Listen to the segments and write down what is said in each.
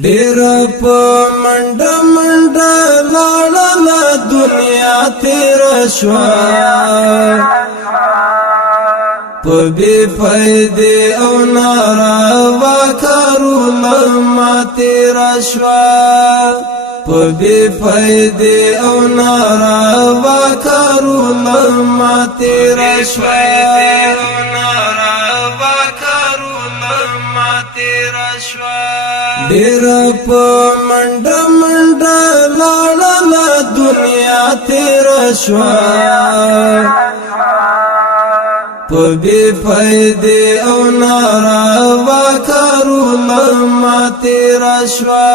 ډیر په منډه منډه لاړه دنیا تیر شوا په بے فائدې او ناروا کارونه ما تیر شوا په بے فائدې او ناروا کارونه ما تیر شوا ډیر په منډه منډه لاړه دنیا تیر شوا په بے فائدې او ناروا کارونه ما تیر شوا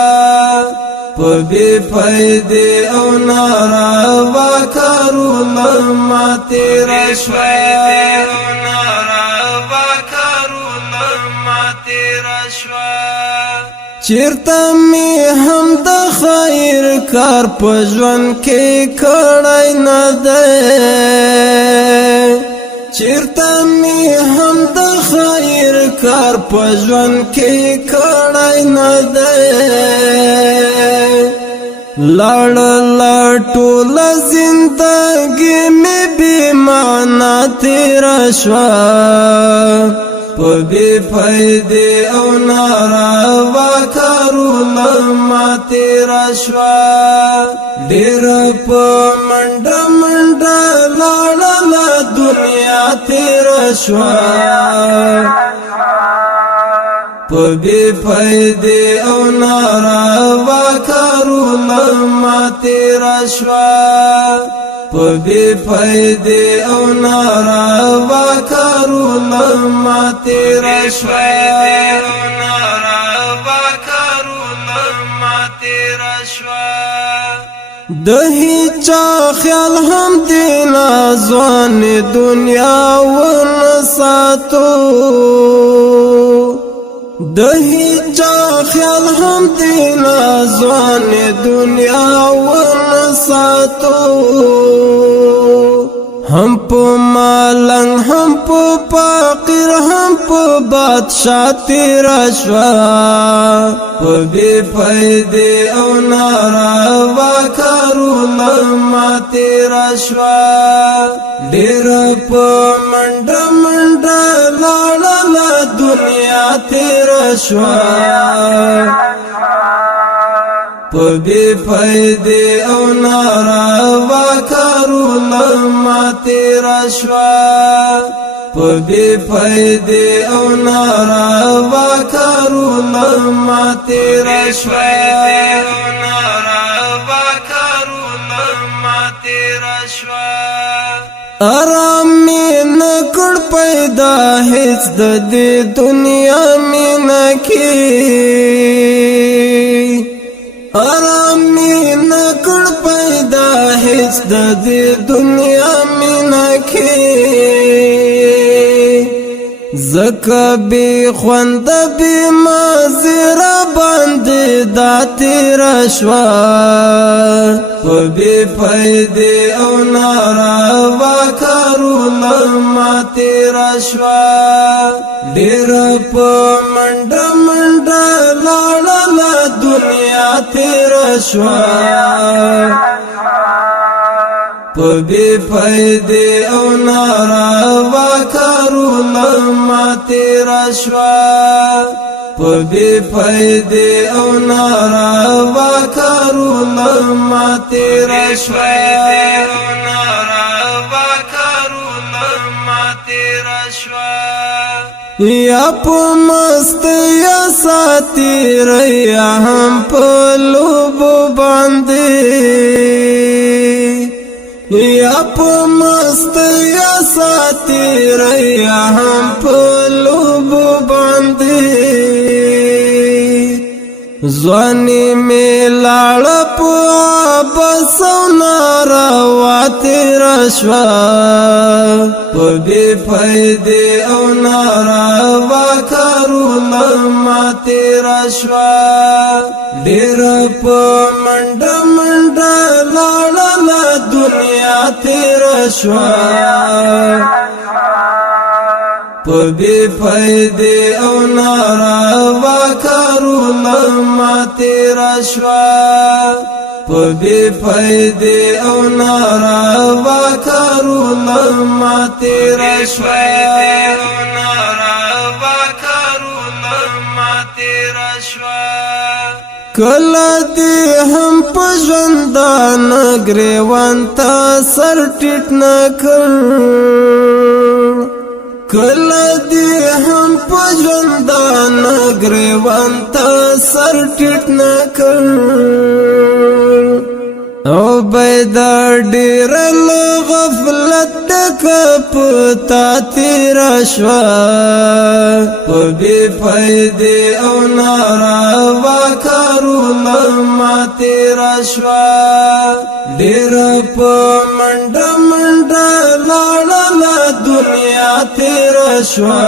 په بے فائدې او ناروا کارونه ما تیر شوا چیرته می هم د خیر کار په ژوند کې کړای نه ده چیرته می هم د خیر کار په ژوند کې کړای نه ده لړ ټول زندګی می بے معنا تیر شوا په بے فائدې او ناروا کارونه ما تیر شوا ډیر په منډه منډه لاړه دنیا تیر شوا په بے فائدې او ناروا کارونه ما تیر شوا په بے فائدې او ناروا کارونه ما تیر شوا د هیچا خیال هم دینا ځوان دنیا ونساتو د هیچا خیال هم دینا ځوان دنیا ونساتو هم په مالنګ هم په فقیر هم په بادشاہ تیر شوا په بے فائدې او ناروا کارونه ما تیر شوا ډیر په منډه منډه لاړه دنیا تیر شوا په بے فائدې او ناروا کارونه ما تیر شوا په بے فائدې او ناروا کارونه ما تیر شوا آرام می نکړ پیدا هیڅ د دې دنیا می نکی آرام می نکړ پیدا هیڅ د دې دنیا می نکی زکه بی خوند بی مازیرا باندې دا تیر شوا په بے فائدې او ناروا کارونه ما تیر شوا ډیر په منډه منډه لاړه دنیا تیر شوا په بے فائدې او ناروا کارونه ما تیر شوا په بے فائدې او ناروا کارونه ما تیر شوا یا په مست یا ساتیر یا هم په لوب باندې یا په مست یا ساتیر یا هم په لوب باندې ځواني می لاړ په بس ناروا تیر شوا په بے فائدې او ناروا کارونه ما تیر شوا ډیر په منډه منډه لاړه دنیا تیر شوا په بی فائدې او ناروا کارونه ما تیره شوه په بی فائدې او ناروا کارونه ما تیره شوه کله دې هم په ژوندان ګریوان ته سر ټیټ نه کړ کله دې هم په ژوندان ګریوان ته سر ټیټ نه کړ او بیدا ډېر له غفلت ډکه پتا تیره شوه په بې فایدې او ناروا کارونه ما تیره شوه ډېره په منډه منډه لاړله دنیا تیره شوه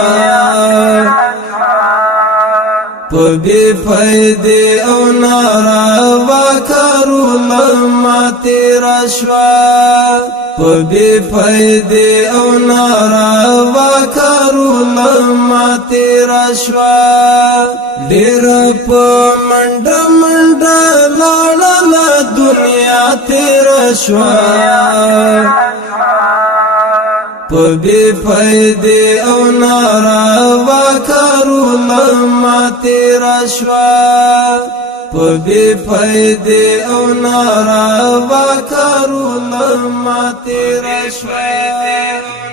په بی فائدې او ناروا کارونه ما تیره شوه په بی فائدې او ناروا کارونه ما تیره شوه ډېره په منډه منډه لاړله دنیا تیره شوه په بی فائدې او ناروا کارونه ما تیره شوه په بی فائدې او ناروا کارونه ما تیره شوه